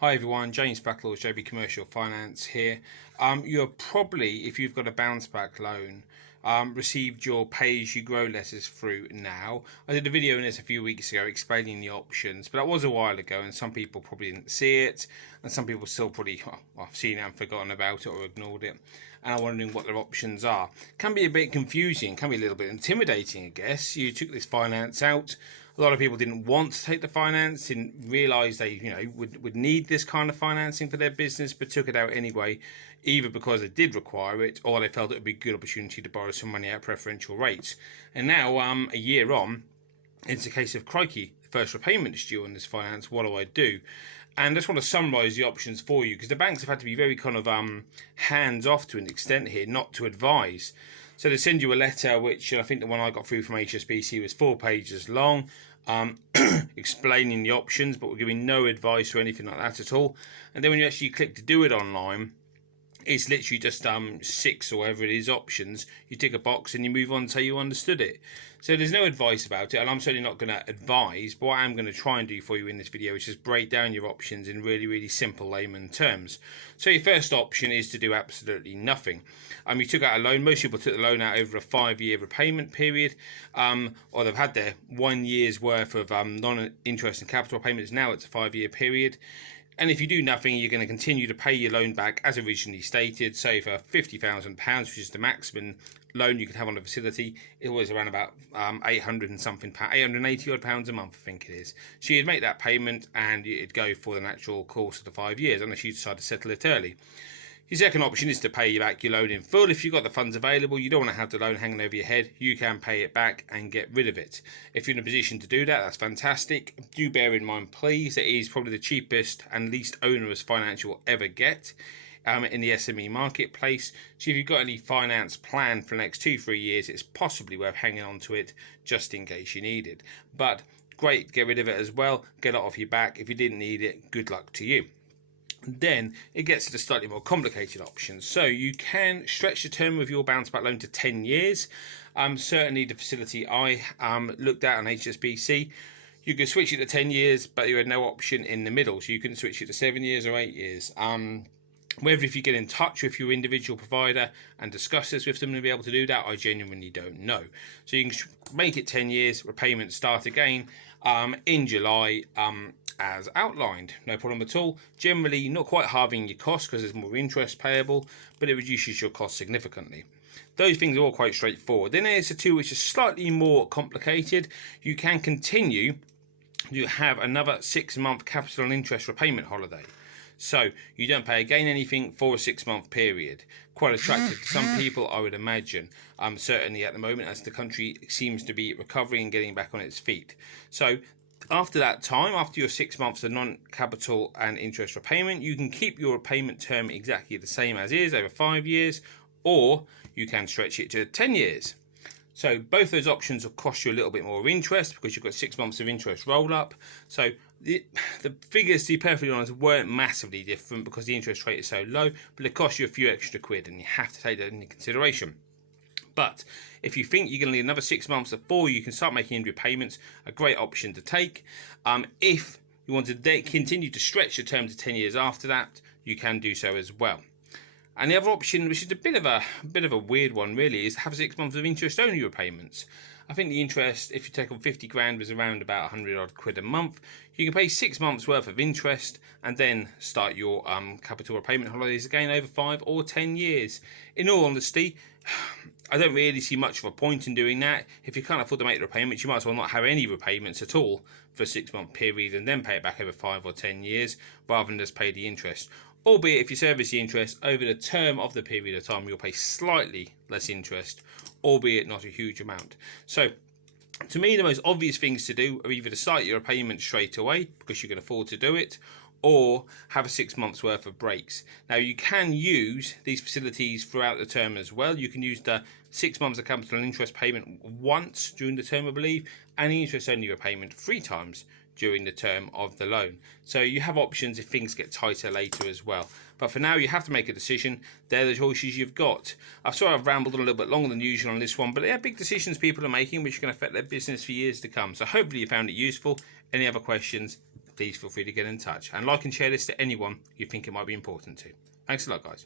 Hi everyone, James Blacklaw, JB Commercial Finance here. You're probably, if you've got a bounce back loan, received your pay as you grow letters through now. I did a video on this a few weeks ago explaining the options, but that was a while ago and some people probably didn't see it, and some people still probably have seen it and forgotten about it or ignored it and are wondering what their options are. Can be a bit confusing, can be a little bit intimidating, I guess. You took this finance out. A lot of people didn't want to take the finance, didn't realise they would need this kind of financing for their business, but took it out anyway, either because they did require it or they felt it would be a good opportunity to borrow some money at preferential rates. And now, a year on, it's a case of crikey, the first repayment is due on this finance, what do I do? And I just want to summarise the options for you, because the banks have had to be very kind of hands-off to an extent here, not to advise. So they send you a letter, which I think the one I got through from HSBC was 4 pages long, explaining the options, but we're giving no advice or anything like that at all. And then when you actually click to do it online, it's literally just 6 or whatever it is options. You tick a box and you move on and say you understood it. So there's no advice about it, and I'm certainly not going to advise, but what I'm going to try and do for you in this video is just break down your options in really simple layman terms. So your first option is to do absolutely nothing. You took out a loan. Most people took the loan out over a 5-year repayment period, or they've had their 1 year's worth of non-interest and capital payments. Now it's a 5-year period. And if you do nothing, you're going to continue to pay your loan back as originally stated. So for £50,000, which is the maximum loan you can have on the facility, it was around about 800 and something, 880 odd pounds a month, I think it is. So you'd make that payment and it'd go for the natural course of the 5 years, unless you decide to settle it early. Your second option is to pay back your loan in full. If you've got the funds available, you don't want to have the loan hanging over your head, you can pay it back and get rid of it. If you're in a position to do that, that's fantastic. Do bear in mind, please, that it is probably the cheapest and least onerous finance you'll ever get in the SME marketplace. So if you've got any finance planned for the next 2-3 years, it's possibly worth hanging on to it just in case you need it. But great, get rid of it as well, get it off your back. If you didn't need it, good luck to you. Then it gets to the slightly more complicated options. So you can stretch the term of your bounce back loan to 10 years. Certainly the facility I looked at on HSBC, you could switch it to 10 years, but you had no option in the middle. So you couldn't switch it to 7 years or 8 years. Whether if you get in touch with your individual provider and discuss this with them to be able to do that, I genuinely don't know. So you can make it 10 years, repayments start again in July as outlined. No problem at all. Generally not quite halving your costs because there's more interest payable, but it reduces your costs significantly. Those things are all quite straightforward. Then there's the two which is slightly more complicated. You can continue to have another 6-month capital and interest repayment holiday. So you don't pay again anything for a 6-month period. Quite attractive to some people, I would imagine. Certainly at the moment, as the country seems to be recovering and getting back on its feet. So after that time, after your 6 months of non-capital and interest repayment, you can keep your repayment term exactly the same as is over 5 years, or you can stretch it to 10 years. So both those options will cost you a little bit more interest because you've got 6 months of interest roll up. So the figures, to be perfectly honest, weren't massively different because the interest rate is so low, but it costs you a few extra quid and you have to take that into consideration. But if you think you're going to need another 6 months before you can start making repayments, a great option to take. If you want to continue to stretch the term to 10 years after that, you can do so as well. And the other option, which is a bit of a weird one really, is to have 6 months of interest only repayments. I think the interest, if you take on 50 grand, was around about 100 odd quid a month. You can pay 6 months worth of interest and then start your capital repayment holidays again over 5 or 10 years. In all honesty, I don't really see much of a point in doing that. If you can't afford to make the repayments, you might as well not have any repayments at all for a 6-month period and then pay it back over 5 or 10 years rather than just pay the interest. Albeit if you service the interest over the term of the period of time, you'll pay slightly less interest, albeit not a huge amount. So to me, the most obvious things to do are either to start your repayment straight away because you can afford to do it, or have a 6 months worth of breaks. Now you can use these facilities throughout the term as well. You can use the 6 months of capital and interest payment once during the term, I believe, and the interest only repayment 3 times during the term of the loan. So you have options if things get tighter later as well. But for now, you have to make a decision. They're the choices you've got. I've sort of rambled on a little bit longer than usual on this one, but they're big decisions people are making which are going to affect their business for years to come. So hopefully you found it useful. Any other questions, please feel free to get in touch and like and share this to anyone you think it might be important to. Thanks a lot, guys.